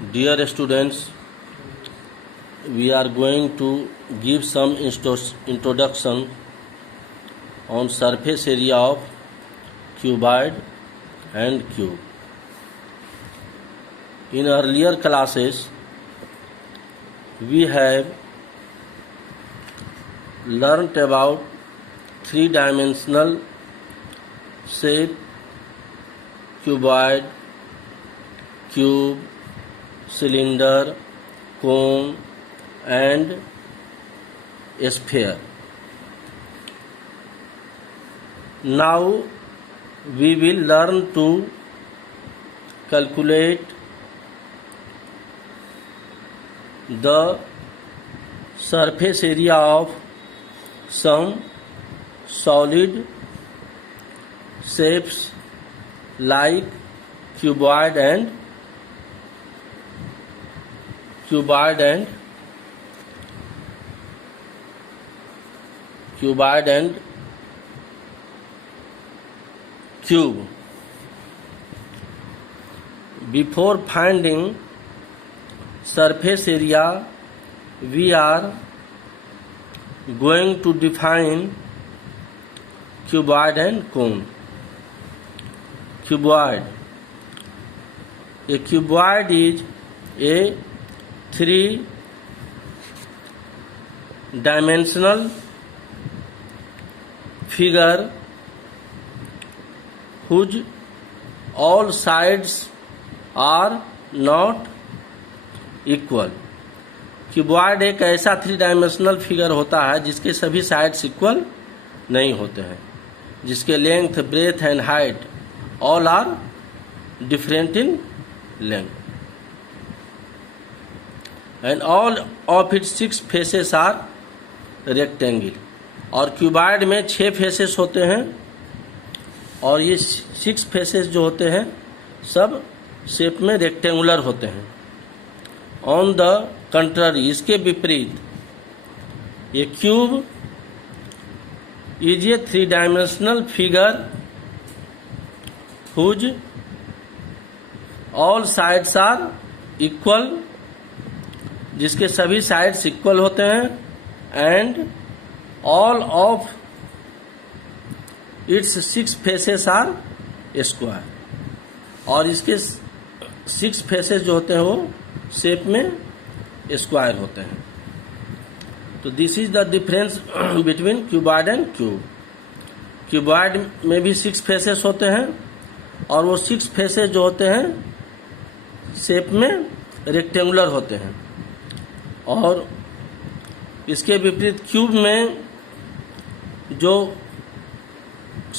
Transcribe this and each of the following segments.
Dear students, we are going to give some introduction on surface area of cuboid and cube. In earlier classes, we have learnt about three-dimensional shape, cuboid, cube, cylinder, cone and sphere. Now we will learn to calculate the surface area of some solid shapes like cuboid and cube. Before finding surface area, we are going to define cuboid and cone. Cuboid. A cuboid is a three-dimensional figure whose all sides are not equal. Cuboid एक ऐसा three dimensional figure होता है जिसके सभी sides equal नहीं होते हैं, जिसके length, breadth and height all are different in length and all of its 6 faces are rectangle. और क्यूबॉइड में 6 फेसेस होते हैं और ये 6 फेसेस जो होते हैं सब शेप में रेक्टेंगुलर होते हैं. ऑन द कंट्ररी, इसके विपरीत, ये cube is a three dimensional figure whose all sides are equal, जिसके सभी साइड्स इक्वल होते हैं, and all of its 6 faces are square. और इसके 6 फेसेस जो होते हैं वो शेप में स्क्वायर होते हैं. तो this is the difference between cuboid and cube. Cuboid में भी 6 फेसेस होते हैं और वो 6 फेसेस जो होते हैं शेप में रेक्टेंगुलर होते हैं. और इसके विपरीत क्यूब में जो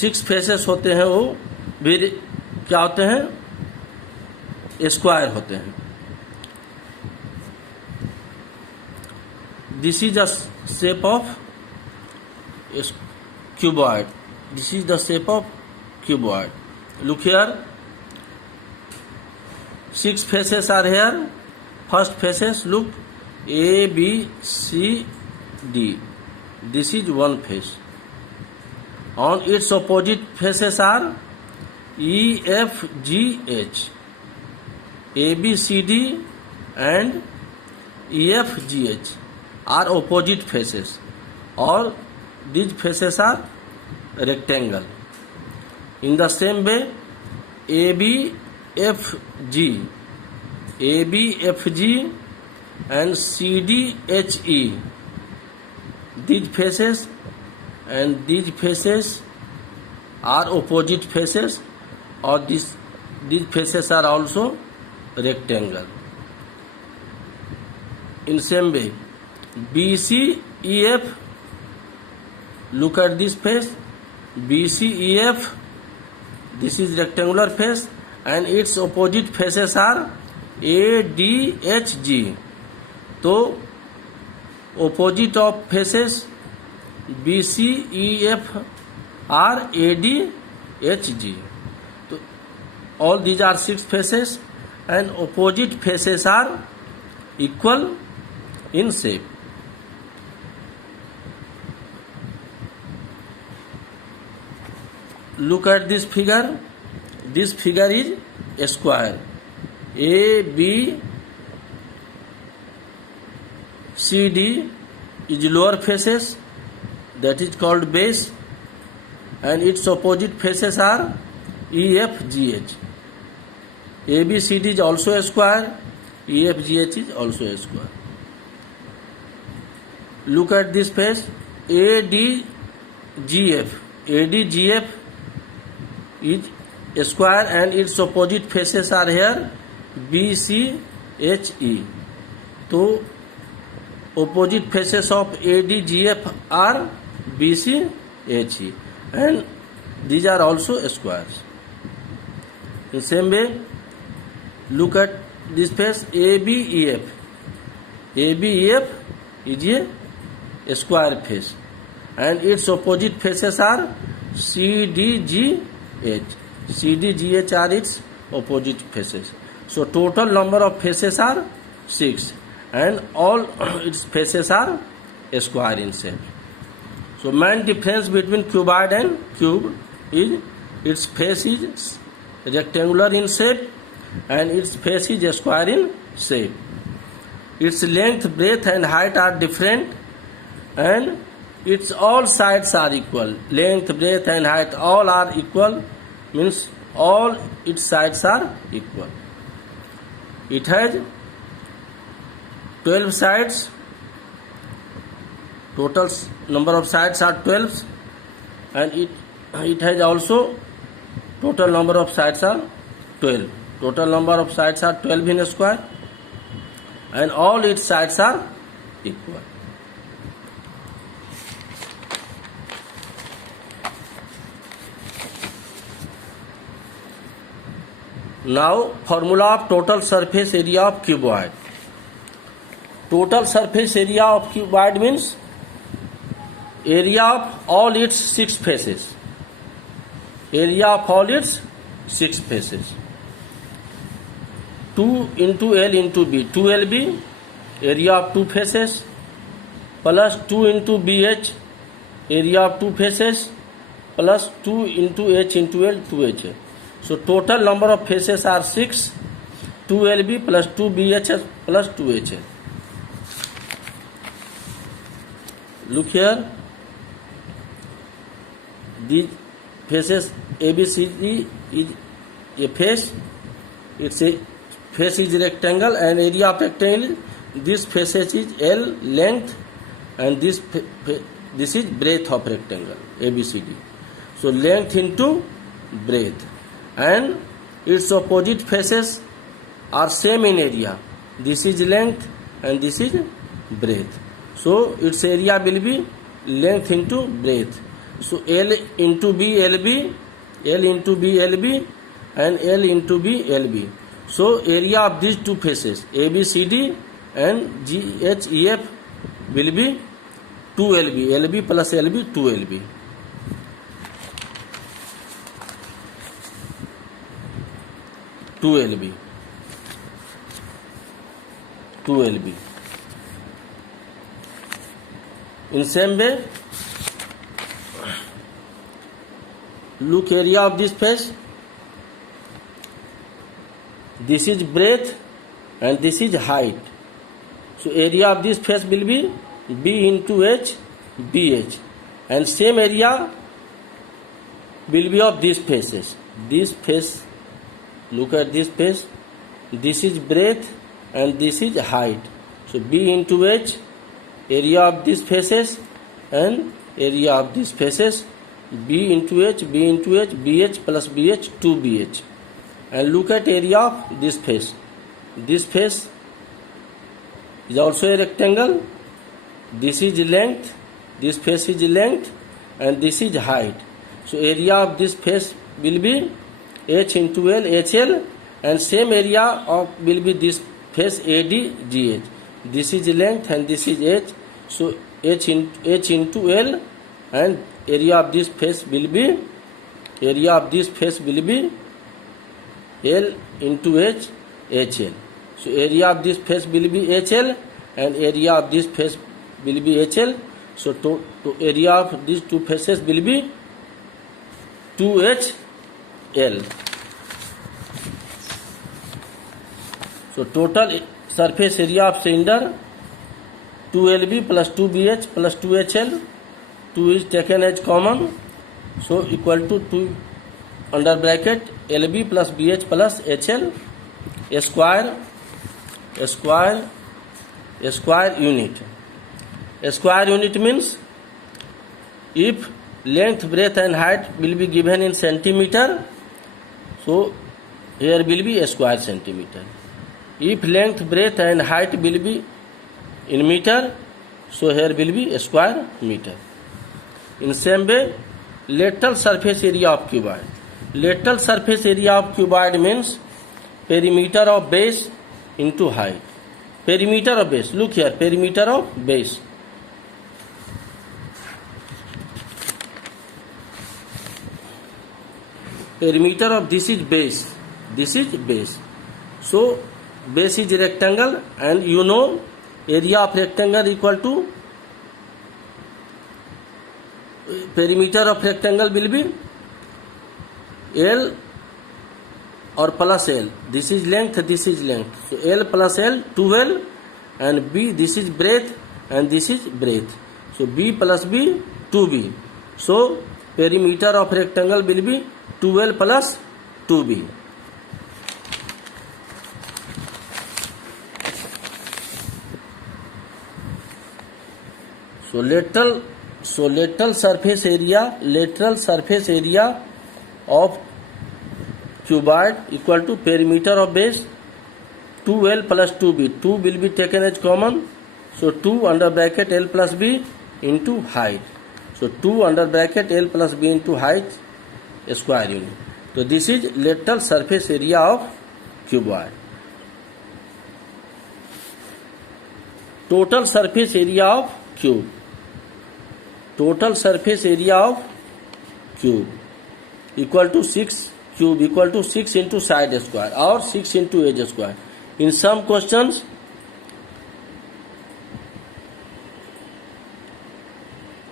6 फेसेस होते हैं वो भी क्या होते हैं, स्क्वायर होते हैं. This is the shape of cuboid. This is the shape of cuboid. Look here. 6 faces are here. First faces, look, A, B, C, D. This is one face. On its opposite faces are E, F, G, H. A, B, C, D and E, F, G, H are opposite faces, or these faces are rectangle. In the same way, AB, FG and CD, HE, these faces and these faces are opposite faces, or these faces are also rectangle. In same way, BCEF, look at this face, BCEF, this is rectangular face and its opposite faces are ADHG. तो opposite of faces BCEF are ADHG. तो all these are 6 faces and opposite faces are equal in shape. Look at this figure. This figure is a square. A, B CD is lower faces, that is called base, and its opposite faces are EFGH. ABCD is also a square, EFGH is also a square. Look at this face, ADGF. ADGF is a square and its opposite faces are here BCHE. So opposite faces of ADGF are BCHE, and these are also squares. In same way, look at this face ABEF. ABEF is a square face and its opposite faces are CDGH. CDGH are its opposite faces. So total number of faces are 6 and all its faces are a square in shape. So main difference between cuboid and cube is its face is rectangular in shape and its face is a square in shape. Its length, breadth and height are different and its all sides are equal. Length, breadth and height all are equal, means all its sides are equal. It has 12 sides. Total number of sides are 12 and it has also total number of sides are 12. Total number of sides are 12 in a square and all its sides are equal. Now formula of total surface area of cuboid. Total surface area of cuboid means area of all its 6 faces. Area of all its 6 faces. 2 into L into B. 2LB, area of 2 faces, plus 2 into BH, area of 2 faces, plus 2 into H into L, 2H. So total number of faces are 6, 2LB plus 2BH plus 2H. Look here, these faces ABCD is a face, its a face is rectangle and area of rectangle, this faces is L length and this is breadth of rectangle ABCD. So length into breadth and its opposite faces are same in area. This is length and this is breadth. So its area will be length into breadth. So L into B LB, L into B LB and L into B LB. So area of these two faces ABCD and GHEF will be 2LB. LB plus LB 2LB. In same way, look area of this face. This is breadth and this is height. So area of this face will be B into H, BH, and same area will be of these faces. This face, look at this face. This is breadth and this is height. So B into H, area of these faces and area of these faces, B into H, B into H, BH plus BH, 2BH. And look at area of this face. This face is also a rectangle. This is length, this face is length and this is height. So area of this face will be H into L, HL, and same area of will be this face ADGH. This is length and this is H. So H into L and area of this face will be L into H, HL. So area of this face will be HL and area of this face will be HL. So to area of these two faces will be 2HL. So total surface area of cylinder 2LB plus 2BH plus 2HL. 2 is taken as common, so equal to 2 under bracket LB plus BH plus HL square unit. Square unit means if length, breadth and height will be given in centimeter, so here will be a square centimeter. If length, breadth and height will be in meter, so here will be a square meter. In same way, lateral surface area of cuboid. Lateral surface area of cuboid means perimeter of base into height. Perimeter of base, look here, perimeter of base. Perimeter of this is base. So base is rectangle, and you know area of rectangle equal to perimeter of rectangle will be L or plus L. This is length. So L plus L 2L, and B this is breadth and this is breadth. So B plus B 2B. So perimeter of rectangle will be 2L plus 2B. So lateral surface area of cuboid equal to perimeter of base 2L plus 2B. 2 will be taken as common, so 2 under bracket L plus B into height. So 2 under bracket L plus B into height square unit. So this is lateral surface area of cuboid. Total surface area of cube. Total surface area of cube equal to 6 into side square or 6 into edge square. In some questions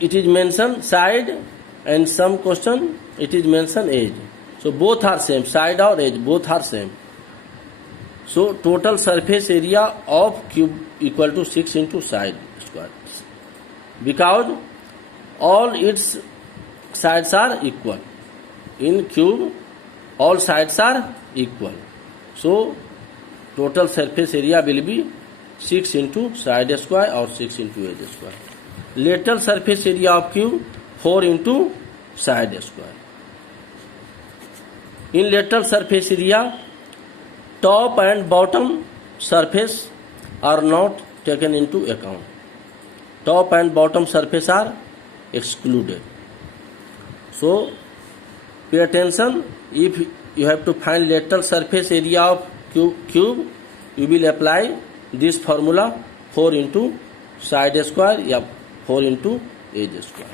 it is mentioned side, and some question it is mentioned edge. So both are same, side or edge both are same. So total surface area of cube equal to 6 into side square, because all its sides are equal. In cube all sides are equal, so total surface area will be 6 into side square or 6 into edge square. Lateral surface area of cube 4 into side square. In lateral surface area, top and bottom surface are not taken into account. Top and bottom surface are excluded. So pay attention. If you have to find lateral surface area of cube, you will apply this formula 4 into side square या 4 into edge square.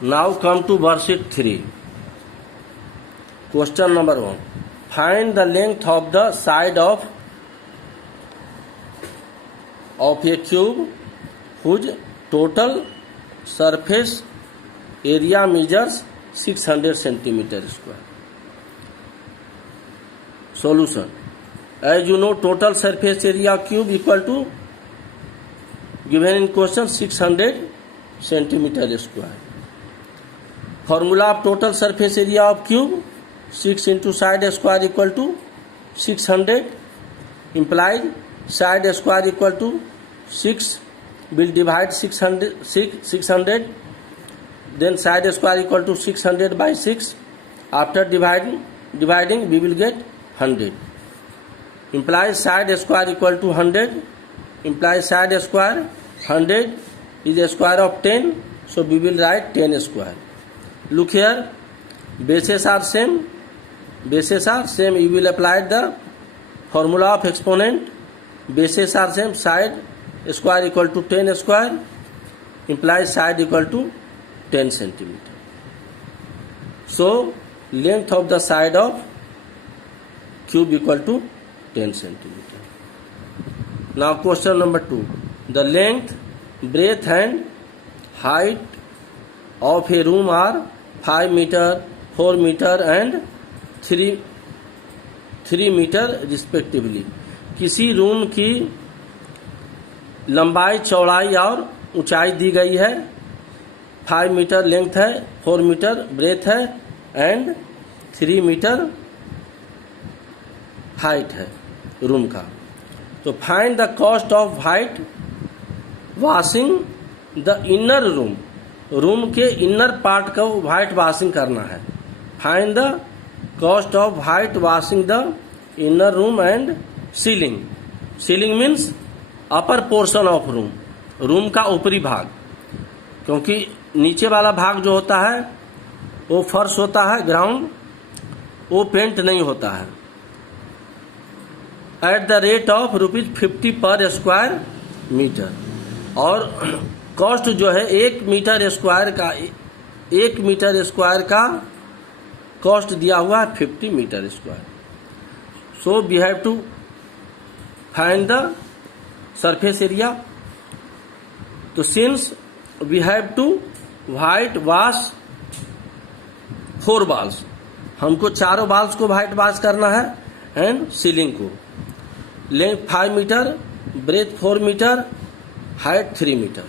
Now come to worksheet 3. Question number 1. Find the length of the side of a cube whose total surface area measures 600 centimeter square. Solution. As you know, total surface area of cube equal to, given in question, 600 centimeter square. Formula of total surface area of cube, 6 into side square equal to 600, implies side square equal to 6, will divide 600, then side square equal to 600 by 6. After dividing we will get 100. Implies side square equal to 100, implies side square 100 is a square of 10, so we will write 10 square. Look here, bases are same, you will apply the formula of exponent. Bases are same, side square equal to 10 square, implies side equal to 10 centimeter. So length of the side of cube equal to 10 centimeter. Now question number 2. The length, breadth and height of a room are 5 meter, 4 meter and 3 meter respectively. किसी room की लंबाई, चौड़ाई और ऊंचाई दी गई है. 5 metre length है, 4 metre breath है एंड 3 मीटर हाइट है रूम का. तो find the cost of white washing the inner room. Room के इनर पार्ट को व्हाइट वॉशिंग करना है. Find the cost of white washing the inner room and ceiling. Ceiling means upper portion of room. Room का ऊपरी भाग, क्योंकि नीचे वाला भाग जो होता है वो फर्श होता है, ग्राउंड, वो पेंट नहीं होता है. एट द रेट ऑफ ₹50 पर स्क्वायर मीटर. और कॉस्ट जो है 1 मीटर स्क्वायर का कॉस्ट दिया हुआ है 50 metre square. So we have to find the surface area. तो since we have to white wash 4 walls, हमको चारों वॉल्स को व्हाइट वॉश करना है एंड सीलिंग को. Length 5 metre, breadth 4 metre, height 3 metre.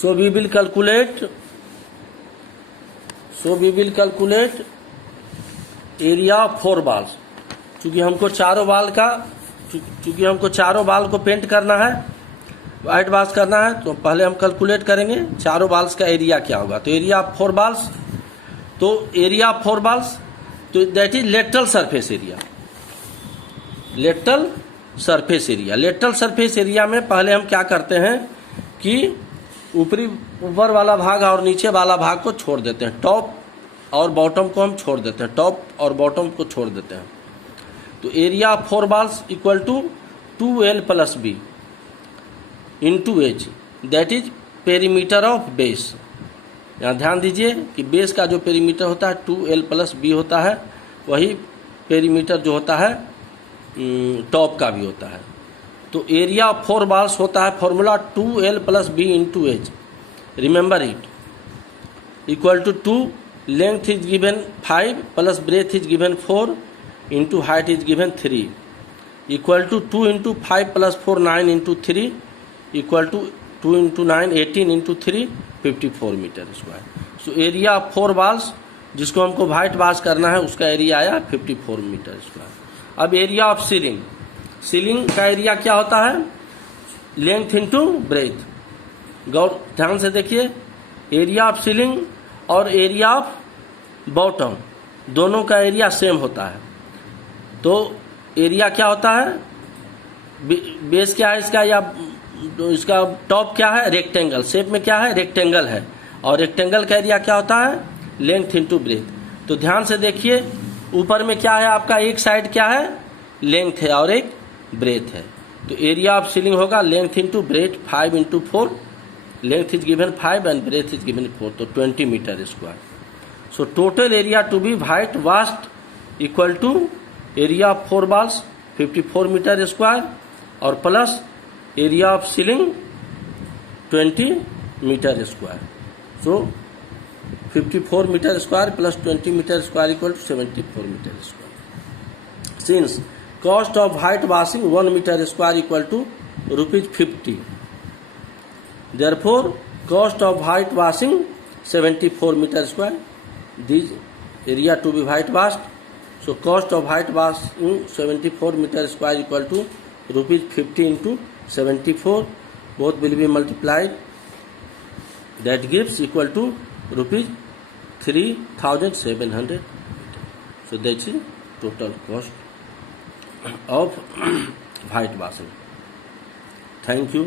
So we will calculate area of 4 walls. चूंकि हमको चारों वाल को पेंट करना है, व्हाइट वॉश करना है, तो पहले हम कैलकुलेट करेंगे चारों वाल्स का एरिया क्या होगा. तो एरिया ऑफ 4 वाल्स, तो एरिया ऑफ 4 वाल्स, तो that is lateral surface area. Lateral surface area में पहले हम क्या करते हैं कि ऊपर वाला भाग और नीचे वाला भाग को छोड़ देते हैं. टॉप और बॉटम को हम छोड़ देते हैं, टॉप और बॉटम को छोड़ देते हैं. तो area of 4 walls equal to 2L plus b into h, that is perimeter of base. यहाँ ध्यान दीजिए कि बेस का जो पेरीमीटर होता है 2L प्लस बी होता है, वही पेरीमीटर जो होता है टॉप का भी होता है. तो एरिया ऑफ 4 वाल्स होता है formula 2L plus b into h. Remember it. Equal to 2, length is given 5 plus breadth is given 4 into height is given 3 equal to 2 into 5 plus 4 9 into 3 equal to 2 into 9 18 into 3 54 metre square. So area of 4 walls जिसको हमको white wash करना है उसका area आया 54 metre square. अब area of ceiling. Ceiling का area क्या होता है? Length into breath. गौर ध्यान से देखिए, एरिया ऑफ सीलिंग और एरिया ऑफ बॉटम दोनों का एरिया सेम होता है. तो एरिया क्या होता है? बेस क्या है इसका, या इसका टॉप क्या है? रेक्टेंगल शेप में क्या है? रेक्टेंगल है. और रेक्टेंगल का एरिया क्या होता है? Length into breath. तो ध्यान से देखिए, ऊपर में क्या है आपका? एक साइड क्या है? लेंथ है और एक ब्रेथ है. तो एरिया ऑफ सीलिंग होगा length into breadth 5 into 4. Length is given 5 and breadth is given 4, तो 20 metre square. So total area to be white washed equal to area of 4 walls 54 metre square और plus area of ceiling 20 metre square. So 54 metre square plus 20 metre square equal to 74 metre square. Since cost of white washing 1 metre square equal to ₹50, therefore cost of white washing 74 meter square. This area to be white washed. So cost of white washing 74 meter square equal to ₹50 into 74. Both will be multiplied. That gives equal to ₹3,700. So that's the total cost of white washing. Thank you.